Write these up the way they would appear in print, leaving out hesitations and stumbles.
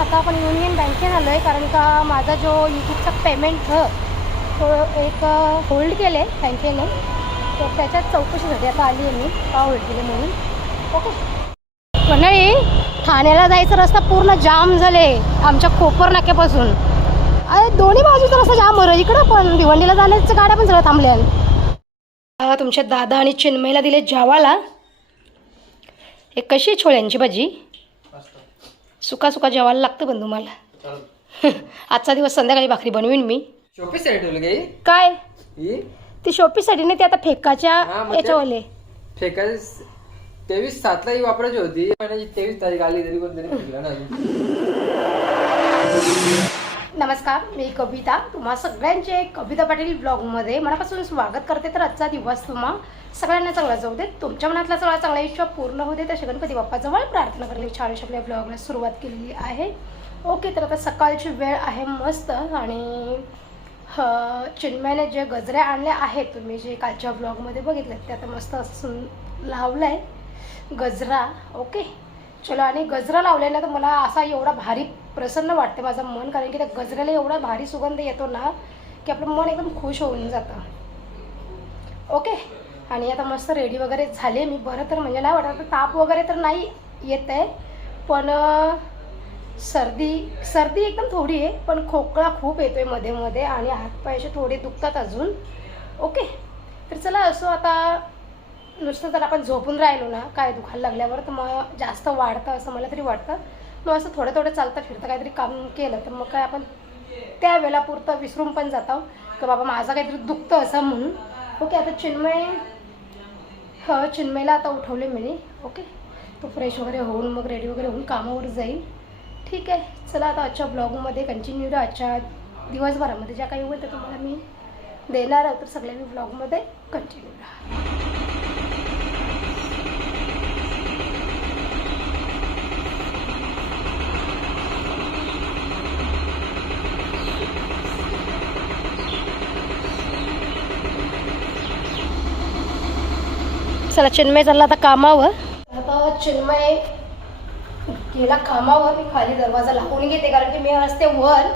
आता आपण युनियन बँकेत आलो आहे, कारण का माझा जो यूट्यूबचा पेमेंट तो एक होल्ड केले आहे बँकेने, तर त्याच्यात चौकशीसाठी आता आली आहे मी, का होल्ड केले म्हणून. ओके मंडळी, ठाण्याला जायचा रस्ता पूर्ण जाम झाले आमच्या कोपर नाक्यापासून. अरे दोन्ही बाजूचा रस्ता जाम बरं, इकडं पण भिवंडीला जाण्याच्या गाड्या पण सगळं थांबल्या. तुमच्या दादा आणि चिन्मयला दिले जेवायला. एक कशी आहे छोळ्यांची भाजी? सुका सुका जेवायला लागतं पण तुम्हाला. आजचा दिवस संध्याकाळी भाकरी बनवीन मी. शोपीसाठी काय ती शोपीसाठी नाही, ते आता फेकाच्या याच्यावाले फेका 23/7 ही वापरायची होती, 23 तारीख आली तरी कोणतरी फेकला ना. नमस्कार, मी कविता. तुम्हा सगळ्यांचे कविता पाटील ब्लॉगमध्ये मनापासून स्वागत करते. तर आजचा दिवस तुम्हा सगळ्यांना चांगला जाऊ दे, तुमच्या मनातला सगळा चांगला इच्छा पूर्ण होते, त्या गणपती बाप्पाजवळ प्रार्थना करणे छानशी आपल्या ब्लॉगला सुरुवात केलेली आहे. ओके, तर आता सकाळची वेळ आहे मस्त, आणि चिन्मयाने जे गजरे आणले आहेत, तुम्ही जे कालच्या ब्लॉगमध्ये बघितले ते आता मस्त असं लावलं आहे गजरा. ओके चलो, आणि गजरा लावल्यानं तर मला असा एवढा भारी प्रसन्न वाटते माझं मन, कारण की त्या गजऱ्याला एवढा भारी सुगंध येतो ना की आपलं मन एकदम खुश होऊन जातं. ओके, आणि आता मस्त रेडी वगैरे झाले मी. बरं तर म्हणजे नाही वाटत, ताप वगैरे तर नाही येत आहे, पण सर्दी एकदम थोडी आहे, पण खोकला खूप येतो आहे मध्ये मध्ये, आणि हातपायाचे थोडे दुखतात अजून. ओके, तर चला असो, आता नुसतं जर आपण झोपून राहिलो ना काय दुखायला लागल्यावर, तर मग जास्त वाढतं असं मला तरी वाटतं. मग असं थोडं थोडं चालतं फिरतं काहीतरी काम केलं तर मग काय आपण त्या वेळेपुरतं विसरून पण जातो की बाबा माझं काहीतरी दुखतं असं म्हणून. ओके, आता चिन्मयला आता उठवले मी. ओके, तो फ्रेश वगैरे होऊन मग रेडी वगैरे होऊन कामावर जाईल. ठीक आहे, चला आता आजच्या ब्लॉगमध्ये कंटिन्यू राहा. आजच्या दिवसभरामध्ये ज्या काही होईल ते तुम्हाला मी देणार आहे, तर सगळ्यांनी ब्लॉगमध्ये कंटिन्यू राहा. चला, चिन्मय चालला आता कामावर. आता चिन्मय गेला कामावर, मी खाली दरवाजा लावून घेते, कारण की मी असते वर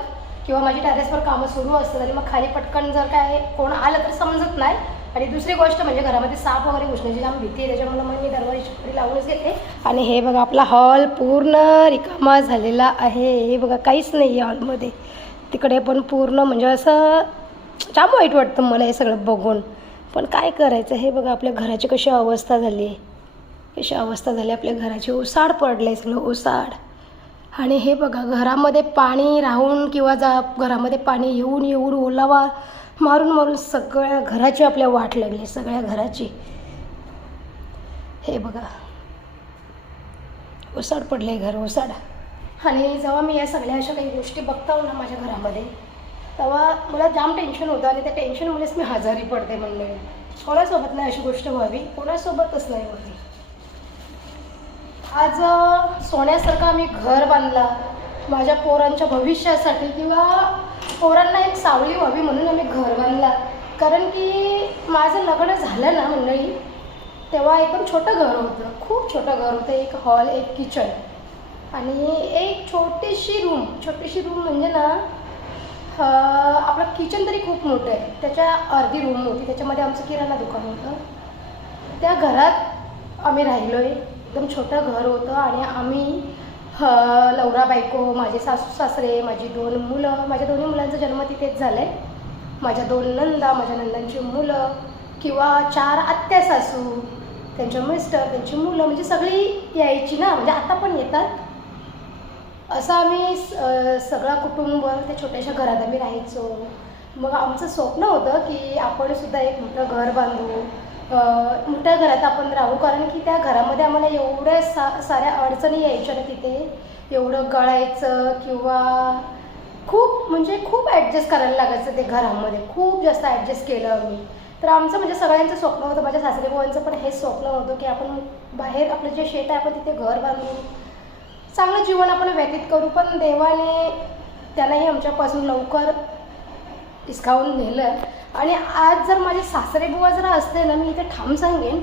किंवा माझी टेरेसवर कामं सुरू असतात, आणि मग खाली पटकन जर काय कोण आलं तर समजत नाही. आणि दुसरी गोष्ट म्हणजे घरामध्ये साप वगैरे घुसण्याची जाम भीती आहे, त्याच्यामुळे मग मी दरवाजाची छत्री लावूनच घेते. आणि हे बघा, आपला हॉल पूर्ण रिकामा झालेला आहे. हे बघा, काहीच नाही आहे हॉलमध्ये. तिकडे पण पूर्ण म्हणजे असं जाम वाईट वाटतं मला हे सगळं बघून, पण काय करायचं. हे बघा, आपल्या घराची कशी अवस्था झाली आहे, कशी अवस्था झाली आपल्या घराची. ओसाड पडलं आहे सगळं, ओसाड. आणि हे बघा, घरामध्ये पाणी राहून किंवा घरामध्ये पाणी येऊन येऊन ओलावा मारून मारून सगळ्या घराची आपल्या वाट लागली, सगळ्या घराची. हे बघा, ओसाड पडलं आहे घर, ओसाड. आणि जेव्हा मी या सगळ्या अशा काही गोष्टी बघतो ना माझ्या घरामध्ये, तेव्हा मला जाम टेन्शन होतं, आणि त्या टेन्शनमुळेच मी आजारी पडते. म्हणजे कोणासोबत नाही अशी गोष्ट व्हावी, कोणासोबतच नाही व्हावी. आज सोन्यासारखं आम्ही घर बांधला माझ्या पोरांच्या भविष्यासाठी, किंवा पोरांना एक सावली व्हावी म्हणून आम्ही घर बांधला. कारण की माझं लग्न झालं ना मंडळी, तेव्हा एकदम छोटं घर होतं, खूप छोटं घर होतं. एक हॉल, एक किचन, आणि एक छोटीशी रूम म्हणजे ना, आपलं किचन तरी खूप मोठं आहे, त्याच्या अर्धी रूम होती, त्याच्यामध्ये आमचं किराणा दुकान होतं. त्या घरात आम्ही राहिलो आहे. एकदम छोटं घर होतं, आणि आम्ही नवरा बायको, माझे सासू सासरे, माझी 2 मुलं, माझ्या दोन्ही मुलांचा जन्म तिथेच झाला आहे. माझ्या 2 नंदा, माझ्या नंदांची मुलं, किंवा 4 आत्या सासू, त्यांचे मिस्टर, त्यांची मुलं, म्हणजे सगळी यायची ना, म्हणजे आता पण येतात. असं आम्ही सगळं कुटुंब त्या छोट्याशा घरात आम्ही राहायचो. मग आमचं स्वप्न होतं की आपण सुद्धा एक मोठं घर बांधू, मोठ्या घरात आपण राहू, कारण की त्या घरामध्ये आम्हाला एवढ्या साऱ्या अडचणी यायच्या ना, तिथे एवढं गळायचं किंवा खूप ॲडजस्ट करायला लागायचं ते घरामध्ये. खूप जास्त ॲडजस्ट केलं आम्ही. तर आमचं म्हणजे सगळ्यांचं स्वप्न होतं, माझ्या सासरेबुवांचं पण हेच स्वप्न होतं की आपण बाहेर आपलं जे शेत आहे आपण तिथे घर बांधू, चांगलं जीवन आपण व्यतीत करू. पण देवाने त्यालाही आमच्यापासून लवकर हिसकावून नेलं. आणि आज जर माझे सासरेबुवा जर असते ना, मी इथे ठाम सांगेन,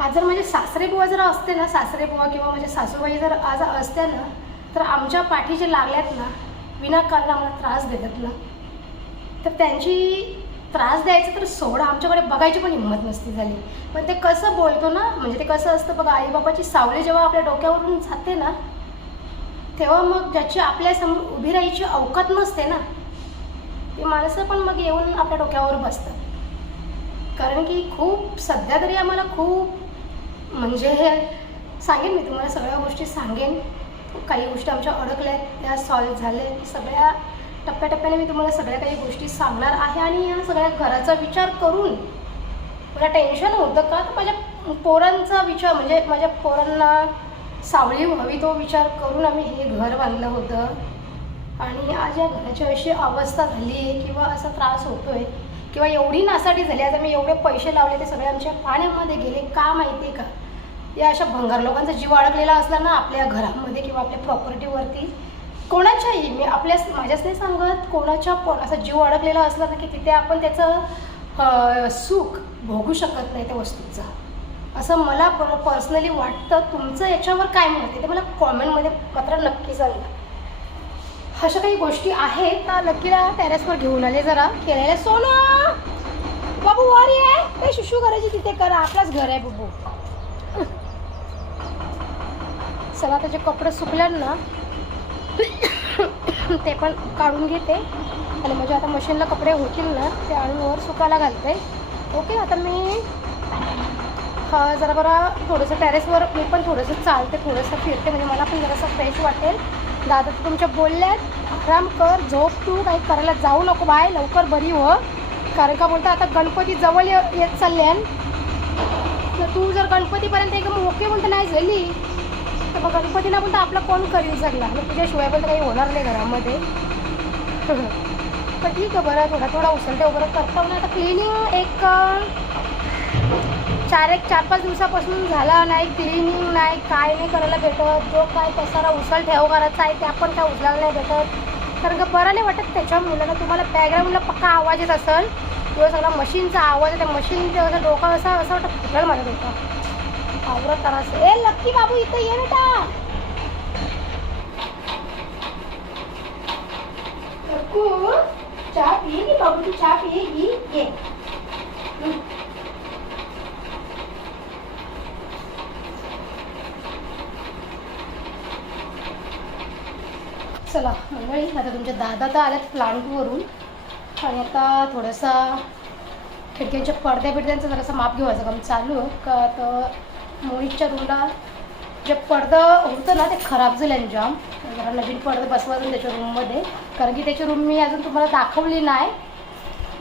आज जर माझे सासरे बुवा जर असते ना, सासरे बुवा किंवा माझे सासूबाई जर आज असत्या ना, तर आमच्या पाठी जे लागल्यात ना, विनाकारण आम्हाला त्रास देतात ना, तर त्यांची त्रास द्यायचं तर सोडा, आमच्याकडे बघायची पण हिंमत नसती झाली. पण ते कसं बोलतो ना, म्हणजे ते कसं असतं बघा, आईबापाची सावली जेव्हा आपल्या डोक्यावरून जाते ना, तेव्हा मग ज्याची आपल्यासमोर उभी राहायची अवकात नसते ना, ती माणसं पण मग येऊन आपल्या डोक्यावर बसतात. कारण की खूप सध्या तरी आम्हाला खूप म्हणजे सांगेन मी तुम्हाला, सगळ्या गोष्टी सांगेन. काही गोष्टी आमच्या अडकल्यात, त्या सॉल्व्ह झाल्या, सगळ्या टप्प्याटप्प्याने मी तुम्हाला सगळ्या काही गोष्टी सांगणार आहे. आणि या सगळ्या घराचा विचार करून मला टेन्शन होतं का, तर माझ्या पोरांचा विचार, म्हणजे माझ्या पोरांना सावली व्हावी तो विचार करून आम्ही हे घर बांधलं होतं. आणि आज या घराची अशी अवस्था झाली आहे किंवा असा त्रास होतो आहे किंवा एवढी नासाडी झाली, आज आम्ही एवढे पैसे लावले ते सगळे आमच्या पाण्यामध्ये गेले. का माहिती आहे का, या अशा भंगार लोकांचा जीव अडकलेला असला ना आपल्या घरामध्ये किंवा आपल्या प्रॉपर्टीवरती, कोणाच्याही, मी माझ्याच नाही सांगत, कोणाच्या असा जीव अडकलेला असला ना की तिथे आपण त्याचं सुख भोगू शकत नाही त्या वस्तूचं, असं मला पर्सनली वाटतं. तुमचं याच्यावर काय मत आहे ते मला कॉमेंटमध्ये मात्र नक्की सांगा. अशा काही गोष्टी आहेत ना, लकीला टेरेसवर घेऊन आले जरा खेळायला. सोना बाबू वर आहे, ते शुशू करायची तिथे करा, आपलाच घर आहे बाबू. चला त्याचे कपडे सुकल्यात ना ते पण काढून घेते आणि म्हणजे आता मशीनला कपडे होतील ना ते आणून वर सुकायला घालते. ओके, आता मी जरा बरं थोडंसं टेरेसवर मी पण थोडंसं चालते, थोडंसं फिरते, म्हणजे मला पण जरासं फ्रेश वाटेल. दादा तर तुमच्या बोलल्यात आराम कर, झोप, तू काही करायला जाऊ नको बाय, लवकर बरी हो. कारण का बोलता आता गणपती जवळ येत चालले, तर तू जर गणपतीपर्यंत एकदम ओके म्हणता नाही झाली तर मग गणपतीला पण तर आपला कोण करील सगळा, आणि तुझ्याशिवाय पण काही होणार नाही घरामध्ये. पण ठीक आहे, बरं थोडा थोडा उचलते वगैरे करता ना. आता क्लिनिंग एक 4-5 दिवसापासून झाला नाही, क्लिनिंग नाही, काय नाही करायला भेटत. जो काय पसारा उचल ठेव करायचा आहे ते आपण काय उचलायला नाही भेटत. कारण का बरं नाही वाटत त्याच्यामुळे ना. तुम्हाला बॅकग्राऊंडला पक्का आवाज येत असेल किंवा सगळा मशीनचा आवाज आहे, त्या मशीनचं असं डोकं असं वाटतं फुटल माझं डोकं आवरत त्रास. ए लक्की बाबू इथं ये बेटा. लक्कू चहा पी की बाबू, तू चहा पियेगी ये. चला मंडळी, आता तुमच्या दादा तर आल्यात प्लांटवरून आणि आता थोडासा खिडक्यांच्या पडद्यांचं जरासं माप घेवायचं काम चालू आहे का. तर मोहितच्या रूमला जे पडदं होतं ना ते खराब झालं जाम, जरा नवीन पडदं बसवायचं त्याच्या रूममध्ये. कारण की त्याची रूम मी अजून तुम्हाला दाखवली नाही.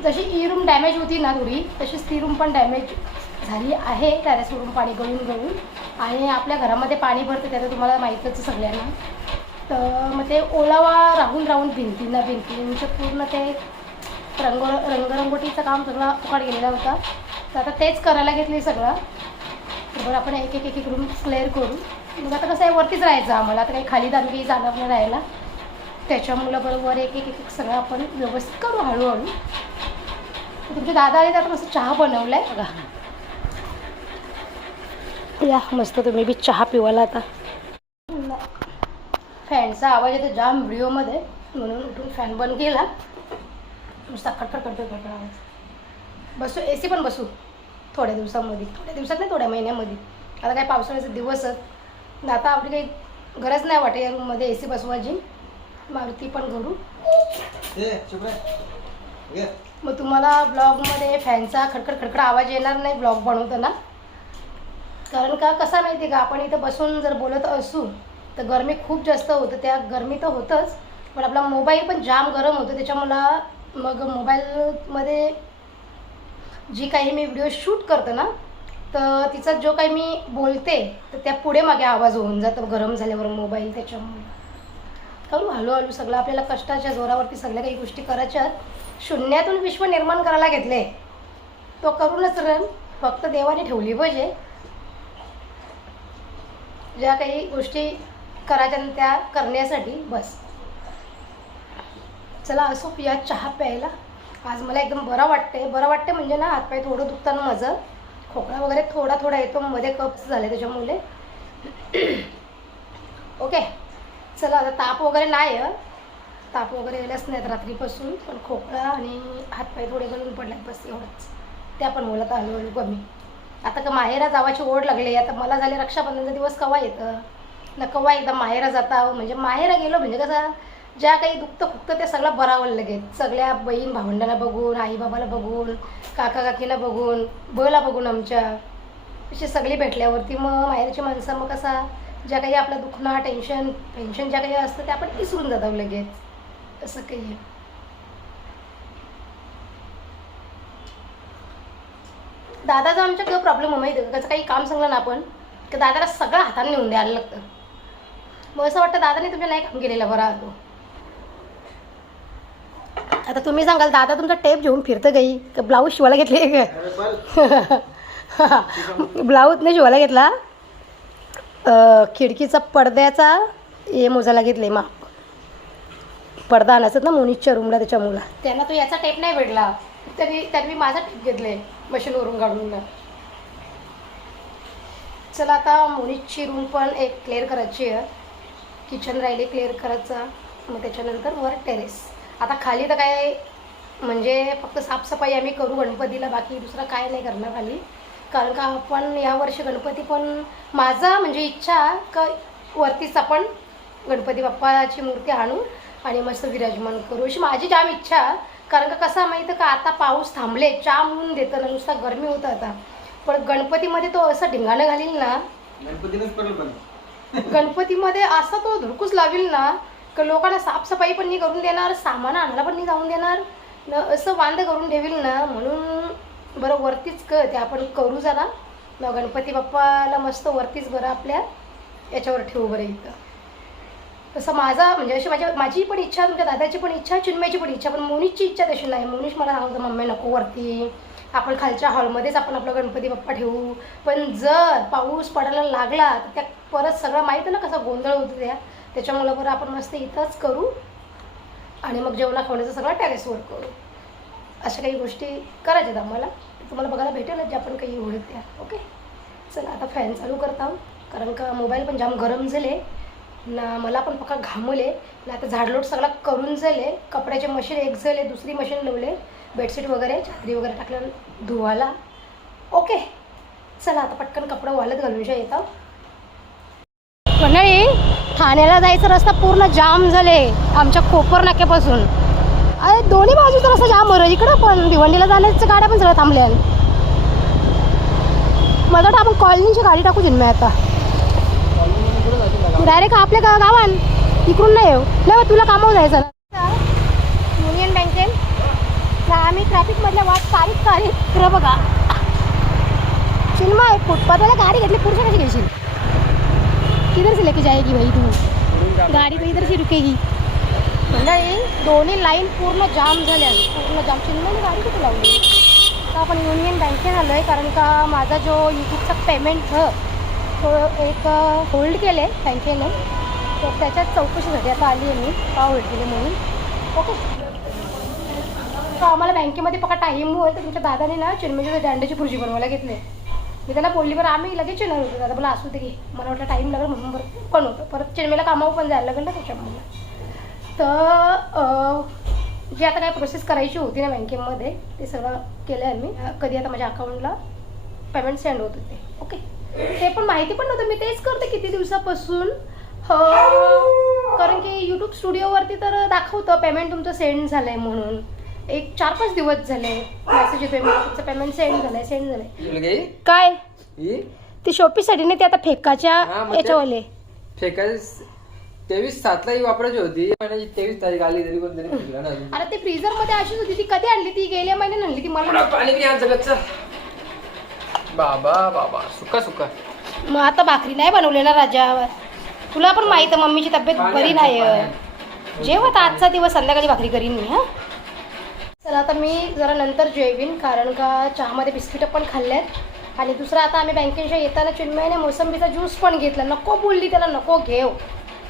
जशी ही रूम डॅमेज होती ना थोडी, तशीच ती रूम पण डॅमेज झाली आहे, टेरेसवरून पाणी गळून. आणि आपल्या घरामध्ये पाणी भरतं त्याचं तुम्हाला माहीतच सगळ्यांना. तर मग ते ओलावा राहून भिंतींचं पूर्ण ते रंगरंगोटीचं काम सगळं उकाड गेलेला होता. तर आता तेच करायला घेतले सगळं. बरं आपण एक रूम क्लिअर करू. मग आता कसं आहे, वरतीच राहायचं आम्हाला, आता काही खाली काही जाणार नाही राहायला. त्याच्यामुळं बरोबर एक सगळं आपण व्यवस्थित करू हळूहळू. तुमचे दादा आले तर आता मस्त चहा बनवला आहे बघा. या मस्त तुम्ही बी चहा पिवायला. आता फॅनचा आवाज येतो जाम व्हिडिओमध्ये, म्हणून उठून फॅन बंद केला. नुसता खटखट आवाज. बसू, ए सी पण बसू थोड्या दिवसामध्ये, थोड्या दिवसात नाही थोड्या महिन्यामध्ये. आता काय पावसाळ्याचे दिवस आहेत, आता आपली काही गरज नाही वाटत या रूममध्ये ए सी बसवायची. मारुती पण करू. मग तुम्हाला ब्लॉगमध्ये फॅनचा खडखड आवाज येणार नाही ब्लॉग बनवताना. कारण का कसं माहिती का, आपण इथं बसून जर बोलत असू तर गरमी खूप जास्त होतं. त्या गरमी तर होतंच, पण आपला मोबाईल पण जाम गरम होतो. त्याच्यामुळं मग मोबाईलमध्ये जी काही मी व्हिडिओ शूट करते ना, तर तिचा जो काही मी बोलते तर त्या पुढे मागे आवाज होऊन जातं गरम झाल्यावर मोबाईल. त्याच्यामुळे करू हळूहळू सगळं. आपल्याला कष्टाच्या जोरावरती सगळ्या काही गोष्टी करायच्यात. शून्यातून विश्व निर्माण करायला घेतले, तो करूनच रन. फक्त देवाने ठेवली पाहिजे ज्या काही गोष्टी करायच्या त्या करण्यासाठी, बस. चला असो या चहा प्यायला. आज मला एकदम बरं वाटते म्हणजे ना, हातपाय थोडं दुखताना माझं खोकला वगैरे थोडा थोडा येतो, मध्ये कप्स झाले त्याच्यामुळे. ओके चला, आता ताप वगैरे नाही आहे, ताप वगैरे येण्याच नाहीत रात्रीपासून, पण खोकला आणि हातपाय थोडे गळून पडले बस एवढंच. त्या पण मला तर हळूहळू कमी. आता का माहेरा जावाची ओढ लागली. आता मला झाले रक्षाबंधनचा दिवस केव्हा येतं ना, केव्हा एकदा माहेरा जाता, म्हणजे माहेरा गेलो म्हणजे कसं ज्या काही दुखतं खुकतं ते सगळं बरावं लगेच. सगळ्या बहीण भावंडांना बघून, आई बाबाला बघून, काका काकीला बघून, बला बघून आमच्या अशी सगळी भेटल्यावरती मग माहेरची माणसं मग कसा ज्या काही आपलं दुखणं टेन्शन ज्या काही असतं ते आपण विसरून जातो लगेच. असं काही आहे. दादाचा आमच्या काय प्रॉब्लेम आहे माहिती आहे, त्याचं काही काम सांगलं ना आपण की दादाला सगळं हाताने नेऊन द्यायला लागतं. मग असं वाटतं दादाने तुमच्या नाही काम केलेलं बरा तो. आता तुम्ही सांगाल दादा तुमचा टेप घेऊन फिरतं काही का ब्लाऊज शिवायला घेतले का? ब्लाऊज नाही शिवायला घेतला, खिडकीचा पडद्याचा हे मोजायला घेतले माप. पडदा नसत ना मोनीच्या रूमला, त्याच्या मुला त्यांना तो याचा टेप नाही भेटला, त्यांनी माझा टेप घेतले मशीनवरून काढून. चला आता मोनीची रूम पण एक क्लिअर करायची आहे, किचन राहिले क्लिअर करायचा, मग त्याच्यानंतर वर टेरेस. आता खाली तर काय म्हणजे फक्त साफसफाई आम्ही करू गणपतीला, बाकी दुसरं काय नाही करणार खाली. कारण का आपण यावर्षी गणपती पण माझा म्हणजे इच्छा का वरतीच आपण गणपती बाप्पाची मूर्ती आणू आणि मस्त विराजमान करू, अशी माझी जाम इच्छा. कारण का कसं माहिती का आता पाऊस थांबले, जाम ऊन देतं ना, नुसता गरमी होतं आता. पण गणपतीमध्ये तो असं ढिंगाणं घालील ना, गणपतीमध्ये असा तो धुडकूस लावील ना का लोकांना साफसफाई पण नाही करून देणार, सामान आणायला पण नाही जाऊन देणार न, असं वांद करून ठेवील ना. म्हणून बरं वरतीच ते आपण करू जरा, मग गणपती बाप्पाला मस्त वरतीच बरं आपल्या याच्यावर ठेवू बरं इथं. तसं माझा म्हणजे अशी माझी पण इच्छा, तुमच्या दादाची पण इच्छा, चिन्मयची पण इच्छा, पण मोनीशची इच्छा तशी नाही. मोनीश मला सांगतो मम्मी नको वरती, आपण खालच्या हॉलमध्येच आपण आपला गणपती बाप्पा ठेवू. पण जर पाऊस पडायला लागला तर त्या परत सगळं माहिती आहे ना कसं गोंधळ होतं त्याच्यामुळं बरं आपण मस्त इथंच करू आणि मग जेवणा खावण्याचं सगळं टेरेसवर करू. अशा काही गोष्टी करायच्यात आम्हाला, तुम्हाला बघायला भेटेलच जे आपण काही होईल त्या. ओके चला आता फॅन चालू करता, कारण का मोबाईल पण जाम गरम झाले ना, मला पण पक्का घामवले ना. आता झाडलोट सगळा करून झाले, कपड्याचे मशीन एक झाले, दुसरी मशीन लावले, बेडशीट वगैरे चादरी वगैरे टाकलं धुवायला. ओके चला आता पटकन कपडा वाळत घालूनशा येतं. मंडळी ठाण्याला जायचं रस्ता पूर्ण जाम झाले आमच्या कोपर नाक्यापासून. अरे दोन्ही बाजूचा रस्ता जाम हो, इकडं पण भिवंडीला जाण्याच्या गाड्या पण सगळ्या थांबल्या. मला वाटतं आपण कॉलनीची गाडी टाकू जिन्मे आता डायरेक्ट आपल्या गावात, इकडून नाही येऊ नाही. तुला कामावर जायचं ना युनियन बँकेत ना, आम्ही ट्रॅफिकमधल्या वाट काढीत तुला बघा. चिन्मय फुटपाथला गाडी घेतली, पुढच्या कशी घेशील? किधर से लेके जाएगी भाई तू? गाडी तो इधर से रुकेगी. म्हणजे दोन्ही लाईन पूर्ण जाम झाल्या, पूर्ण जाम. चिन्मयने गाडी कुठे लावली? तर आपण युनियन बँकेत आलो आहे, कारण का माझा जो यूट्यूबचा पेमेंट तो एक होल्ड केले बँकेने, तर त्याच्यात चौकशीसाठी आता आली आहे मी का होल्ड केले म्हणून. ओके तर आम्हाला बँकेमध्ये पक्का टाईम होईल, तर तुमच्या दादाने ना चिन्मयची दांड्याची खुर्ची बनवायला घेतले. मी त्याला बोलली बरं आम्ही लगेच येणार होतो, दादा मला असू दे की, मला वाटलं टाईम लागेल म्हणून बरं पण होतं. परत चिन्मयला कामावर पण जायला लागेल ना त्याच्यामुळे. तर जे आता काय प्रोसेस करायची होती ना बँकेमध्ये ते सगळं केलं आहे मी. कधी आता माझ्या अकाउंटला पेमेंट सेंड होत होते. ओके ते पण माहिती पण नव्हतं, मी तेच करते किती दिवसापासून. कारण की यूट्यूब स्टुडिओवरती तर दाखवतं पेमेंट तुमचं सेंड झालं आहे म्हणून. एक 4-5 दिवस झाले मेसेज येतोय तुमचं पेमेंट सेंड झालंय. काय ती शॉपीसाठी नाही, ते आता फेकाच्या याच्यावाले फेकायचं 23/7 ही वापरायची होती, महिन्याची 23 तारीख आली तरी कोण तरी फिरला नाही. अरे ते फ्रीजर मध्ये अशीच होती, ती कधी आणली? ती गेल्या महिन्यात आणली ती. मला पाणी बी आज जगतचं बाबा सुका. मग आता भाकरी नाही बनवले ना राजा, तुला पण माहित आहे मम्मीची तब्येत बरी नाही. जेव्हा आता आजचा दिवस संध्याकाळी भाकरी करीन मी. हा चला आता मी जरा नंतर जेवीन, कारण का चहामध्ये बिस्किटं पण खाल्ल्यात. आणि दुसरं आता आम्ही बँकेच्या येताना चिन्मयने मोसंबीचा ज्यूस पण घेतला. नको बोलली त्याला, नको घेऊ.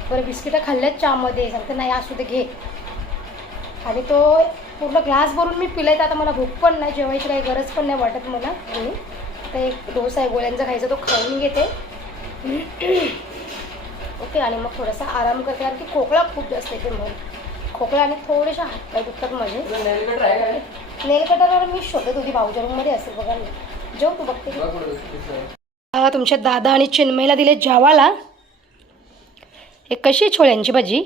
बरं बिस्किटं खाल्ल्यात चहामध्ये, सांगते नाही असू दे घे. आणि तो पूर्ण ग्लास भरून मी पिलाय. तर आता मला भूक पण नाही, जेवायची काही गरज पण नाही वाटत मला. आणि आता एक डोसा आहे गोळ्यांचा खायचा, तो खाऊन घेते. ओके, आणि मग थोडासा आराम करते कारण की खोकला खूप जास्त येते. मग खोकला आणि थोडेसे हातपाय दुखतात माझे. नेल कटरवर मी शोधत होती, भाऊच्या रूममध्ये असेल बघा. मी जेव तू बघते. तुमच्या दादा आणि चिन्मयला दिले जेवायला. एक कशी आहे छोळ्यांची भाजी?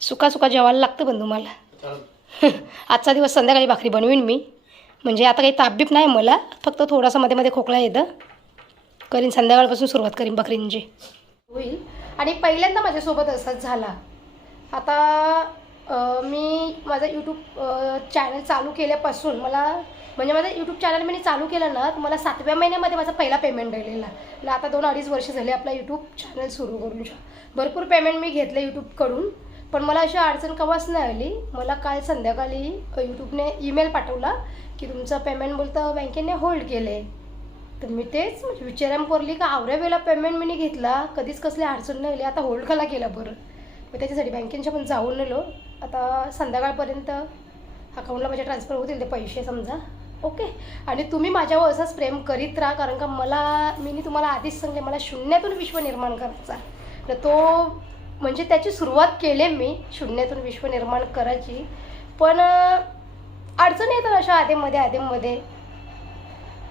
सुका सुका जेवायला लागतं पण तुम्हाला. आजचा दिवस संध्याकाळी भाकरी बनवीन मी. म्हणजे आता काही तापबीप नाही मला, फक्त थोडासा मध्ये मध्ये खोकला येतं. करीन संध्याकाळपासून सुरुवात करीन भाकरींची होईल. आणि पहिल्यांदा माझ्यासोबत असंच झाला. आता मी माझा यूट्यूब चॅनल चालू केल्यापासून मला म्हणजे माझं यूट्यूब चॅनल मी चालू केलं ना, तर मला 7व्या महिन्यामध्ये माझा पहिला पेमेंट दिलेला. आता 2-2.5 वर्ष झाले आपला यूट्यूब चॅनल सुरू करून. भरपूर पेमेंट मी घेतलं यूट्यूबकडून, पण मला अशी अडचण कवाच नाही आली. मला काल संध्याकाळी यूट्यूबने ईमेल पाठवला की तुमचं पेमेंट बोलतं बँकेने होल्ड केले. तर मी तेच म्हणजे विचारायला पडली का आवऱ्या वेळेला पेमेंट मी घेतला, कधीच कसली अडचण नाही आली, आता होल्ड कला केला बरं. मग त्याच्यासाठी बँकेच्या पण जाऊन आलो. आता संध्याकाळपर्यंत अकाउंटला माझ्या ट्रान्सफर होतील ते पैसे समजा. ओके, आणि तुम्ही माझ्यावर असंच प्रेम करीत राहा, कारण का मी तुम्हाला आधीच सांगले मला शून्यातून विश्व निर्माण करायचा. तर तो म्हणजे त्याची सुरुवात केली मी शून्यातून विश्व निर्माण करायची. पण अडचण येतात अशा आधेमध्ये.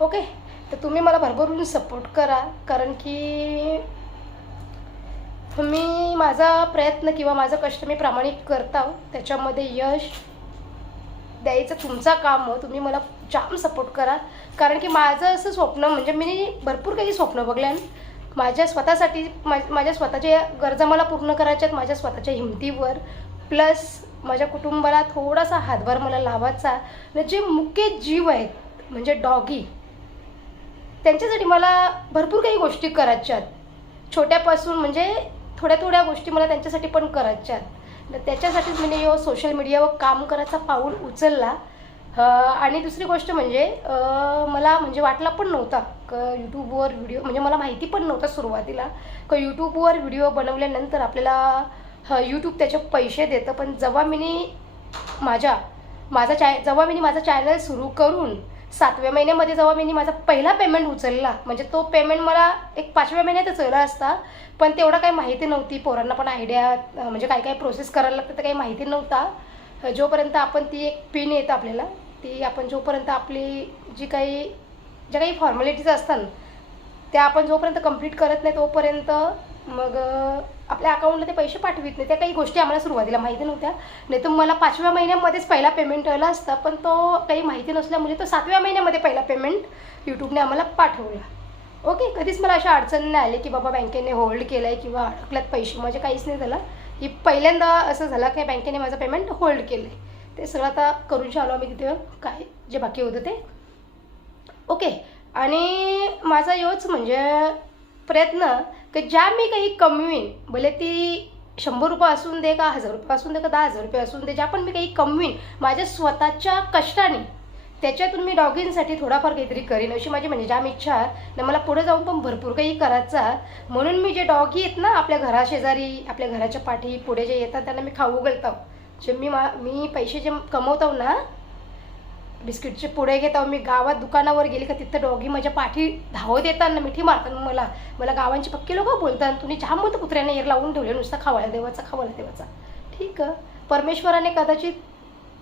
ओके, तर तुम्ही मला भरभरून सपोर्ट करा, कारण की मी माझा प्रयत्न किंवा माझं कष्ट मी प्रामाणिक करता, त्याच्यामध्ये यश द्यायचं तुमचा काम हो. तुम्ही मला जाम सपोर्ट करा, कारण की माझं असं स्वप्न म्हणजे मी भरपूर काही स्वप्न बघल्या. माझ्या स्वतःसाठी माझ्या स्वतःच्या गरजा मला पूर्ण करायच्या आहेत, माझ्या स्वतःच्या हिमतीवर. प्लस माझ्या कुटुंबाला थोडासा हातभार मला लावायचा. जे मुके जीव आहेत म्हणजे डॉगी, त्यांच्यासाठी मला भरपूर काही गोष्टी करायच्या आहेत. छोट्यापासून म्हणजे थोड्या गोष्टी मला त्यांच्यासाठी पण करायच्या आहेत. तर त्याच्यासाठीच मी सोशल मीडियावर काम करायचा पाऊल उचलला. आणि दुसरी गोष्ट म्हणजे मला म्हणजे वाटला पण नव्हता का यूट्यूबवर व्हिडिओ, म्हणजे मला माहिती पण नव्हतं सुरुवातीला का यूट्यूबवर व्हिडिओ बनवल्यानंतर आपल्याला यूट्यूब त्याचे पैसे देतं. पण जेव्हा मी माझा चॅनल सुरू करून 7व्या महिन्यामध्ये जेव्हा मी माझा पहिला पेमेंट उचलला, म्हणजे तो पेमेंट मला एक 5व्या महिन्यातच आला असता, पण तेवढं काही माहिती नव्हती. पोरांना पण आयडिया म्हणजे काय प्रोसेस करायला लागतं तर काही माहिती नव्हता. जोपर्यंत आपण ती एक पिन येतं आपल्याला, ती आपण जोपर्यंत आपली ज्या काही फॉर्मॅलिटीज असतात त्या आपण जोपर्यंत कंप्लीट करत नाही तोपर्यंत मग आपल्या अकाउंटला ते पैसे पाठवित नाही. त्या काही गोष्टी आम्हाला सुरुवातीला माहिती नव्हत्या. नाही तर मला 5व्या महिन्यामध्येच पहिला पेमेंट आला असता, पण तो काही माहिती नसल्यामुळे तो 7व्या महिन्यामध्ये पहिला पेमेंट यूट्यूबने आम्हाला पाठवला. ओके, कधीच मला अशा अडचण नाही आली की बाबा बँकेने होल्ड केलं आहे किंवा अडकल्यात पैसे, म्हणजे काहीच नाही झालं. ही पहिल्यांदा असं झालं की बँकेने माझं पेमेंट होल्ड केलं आहे. ते सगळं आता करून आलो आम्ही तिथे काय जे बाकी होतं ते. ओके, आणि माझा योच म्हणजे प्रयत्न की ज्या मी काही कमवीन, भले ती 100 रुपये असून दे का 1000 रुपये असून दे का 10,000 रुपये असून दे, ज्या पण मी काही कमवीन माझ्या स्वतःच्या कष्टाने, त्याच्यातून मी डॉगींसाठी थोडाफार काहीतरी करीन अशी माझी म्हणजे जाम इच्छा आहे. मला पुढे जाऊन पण भरपूर काही करायचा. म्हणून मी जे डॉगी आहेत ना आपल्या घराशेजारी, आपल्या घराच्या पाठी पुढे जे येतात त्यांना मी खाऊ घालतो. जे मी पैसे जे कमवतो ना, बिस्किटचे पुढे घेतो मी, गावात दुकानावर गेली का तिथं डॉगी माझ्या पाठी धावत येतात ना, मिठी मारतात. मला गावांची पक्की लोक बोलतात तुम्ही जाम म्हणतो कुत्र्याने एर लावून ठेवले, नुसतं खावायला देवाचा. ठीक आहे, परमेश्वराने कदाचित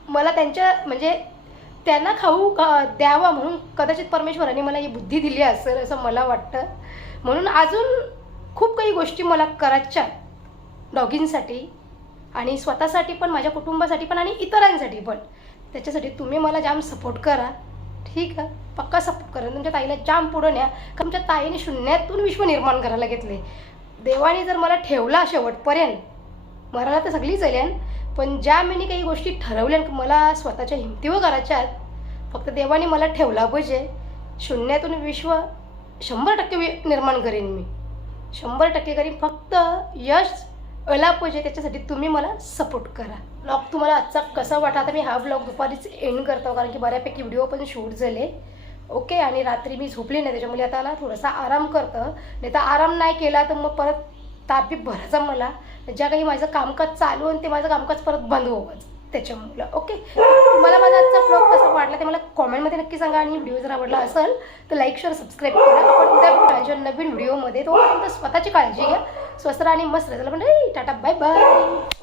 मला त्यांना खाऊ द्यावा म्हणून कदाचित परमेश्वराने मला ही बुद्धी दिली असेल असं मला वाटतं. म्हणून अजून खूप काही गोष्टी मला करायच्या डॉगींसाठी आणि स्वतःसाठी पण, माझ्या कुटुंबासाठी पण आणि इतरांसाठी पण. त्याच्यासाठी तुम्ही मला जाम सपोर्ट करा. ठीक आहे, पक्का सपोर्ट करा. तुमच्या ताईला जाम पुढं न्या, का तुमच्या ताईने शून्यातून विश्व निर्माण करायला घेतले. देवाने जर मला ठेवला शेवटपर्यंत, मरायला तर सगळीच आल्यान, पण ज्या मी काही गोष्टी ठरवल्या मला स्वतःच्या हिमतीवर करायच्या आहेत, फक्त देवाने मला ठेवला पाहिजे. शून्यातून विश्व 100% निर्माण करेन मी, 100% करीन. फक्त यश आला पाहिजे, त्याच्यासाठी तुम्ही मला सपोर्ट करा. ब्लॉग तुम्हाला आजचा कसा वाटला, आता मी हा ब्लॉग दुपारीच एंड करतो कारण की बऱ्यापैकी व्हिडिओ पण शूट झाले. ओके, आणि रात्री मी झोपली नाही त्याच्यामुळे आता ना थोडासा आराम करतं. नाही तर आराम नाही केला तर मग परत ताप बी भरायचा मला. ज्या काही माझं कामकाज चालू आणि ते माझं कामकाज परत बंद व्हायचं. त्याच्यामुळं. ओके, तुम्हाला माझा आजचा ब्लॉग कसा वाटला ते मला कॉमेंटमध्ये नक्की सांगा. आणि व्हिडिओ जर आवडला असेल तर लाईक शेअर सबस्क्राईब करा. आपण उद्या माझ्या नवीन व्हिडिओमध्ये तोपर्यंत स्वतःची काळजी घ्या. स्वस्त राहा आणि मस्त राहा. चला म्हणजे टाटा बाय बाय.